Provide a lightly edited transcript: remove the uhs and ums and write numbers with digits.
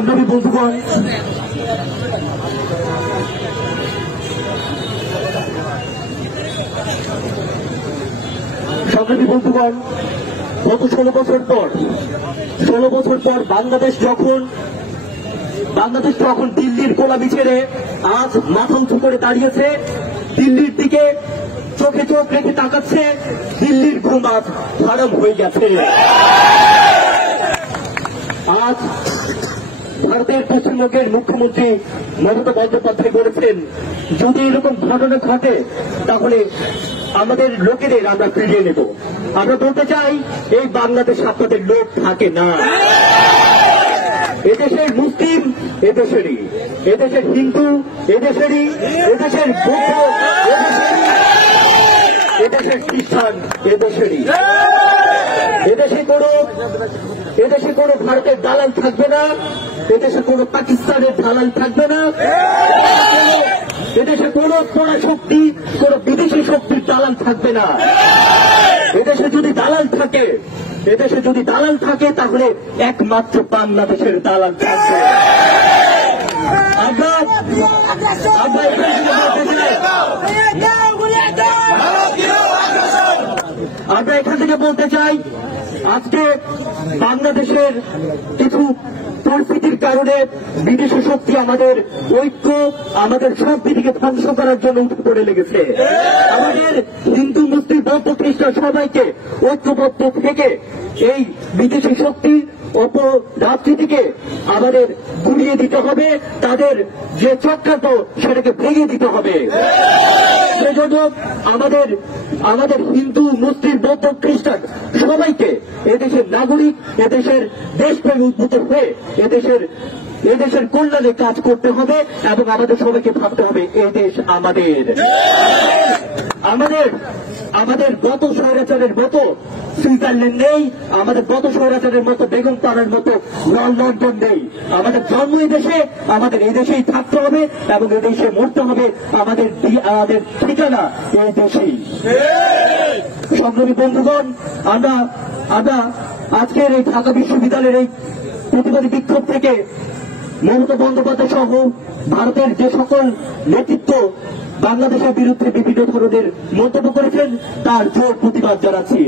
সংগ্রামী বন্ধুগণ, গত 16 বছর পর বাংলাদেশ যখন দিল্লির গোলামি ছেড়ে আজ মাথা উঁচু করে দাঁড়িয়েছে, দিল্লির দিকে চোখে চোখ রেখে তাকাচ্ছে, দিল্লির ঘুম আজ হারাম হয়ে গেছে। আজ ভারতের পশ্চিমবঙ্গের মুখ্যমন্ত্রী মমতা বন্দ্যোপাধ্যায় বলেছেন, যদি এরকম ঘটনা ঘটে তাহলে আমাদের লোকেদের আমরা ফিরিয়ে নেব। আমরা বলতে চাই, এই বাংলাদেশ আপনাদের লোক থাকে না। এদেশের মুসলিম এদেশেরই, এদেশের হিন্দু এদেশেরই, এদেশের বৌদ্ধ এদেশেরই, এদেশের খ্রিস্টান এদেশেরই। এদেশে কোনো ভারতের দালাল থাকবে না, এদেশে কোনো পাকিস্তানের দালাল থাকবে না, এদেশে কোনো পরাশক্তি, কোনো বিদেশি শক্তির দালাল থাকবে না। এদেশে যদি দালাল থাকে তাহলে একমাত্র বাংলাদেশের দালাল থাকবে। আমরা এখান থেকে বলতে চাই, আজকে বাংলাদেশের কিছু পরিস্থিতির কারণে বিদেশি শক্তি আমাদের ঐক্য, আমাদের সম্প্রীতিকে ধ্বংস করার জন্য উঠে পড়ে লেগেছে। আমাদের হিন্দু মুসলিম বৌদ্ধ খ্রিস্টান সবাইকে ঐক্যবদ্ধ থেকে এই বিদেশি শক্তির রাজনীতিকে আমাদের গুলিয়ে দিতে হবে, তাদের যে চক্রান্ত সেটাকে ভেঙে দিতে হবে। সেজন্য আমাদের হিন্দু মুসলিম বৌদ্ধ খ্রিস্টান সবাইকে এদেশের নাগরিক, এদেশের দেশপ্রেমী উদ্ভূত হয়ে এদেশের কল্যাণে কাজ করতে হবে এবং আমাদের সবাইকে ভাবতে হবে এদেশ আমাদের গত স্বৈরাচারের মতো সুইজারল্যান্ড নেই, আমাদের গত স্বৈরাচারের মতো বেগম পাড়ার মতো লন্ডন নেই। আমাদের জন্ম এদেশে, আমাদের এদেশেই থাকতে হবে এবং এদেশে মরতে হবে। আমাদের ঠিকানা এই দেশেই। সংগ্রামী বন্ধুগণ, আমরা আজকের এই ঢাকা বিশ্ববিদ্যালয়ের এই প্রতিবাদী বিক্ষোভ থেকে মমতা বন্দ্যোপাধ্যায় সহ ভারতের যে সকল নেতৃত্ব বাংলাদেশের বিরুদ্ধে বিভিন্ন ধরনের মন্তব্য করেছেন তার জোর প্রতিবাদ জানাচ্ছি।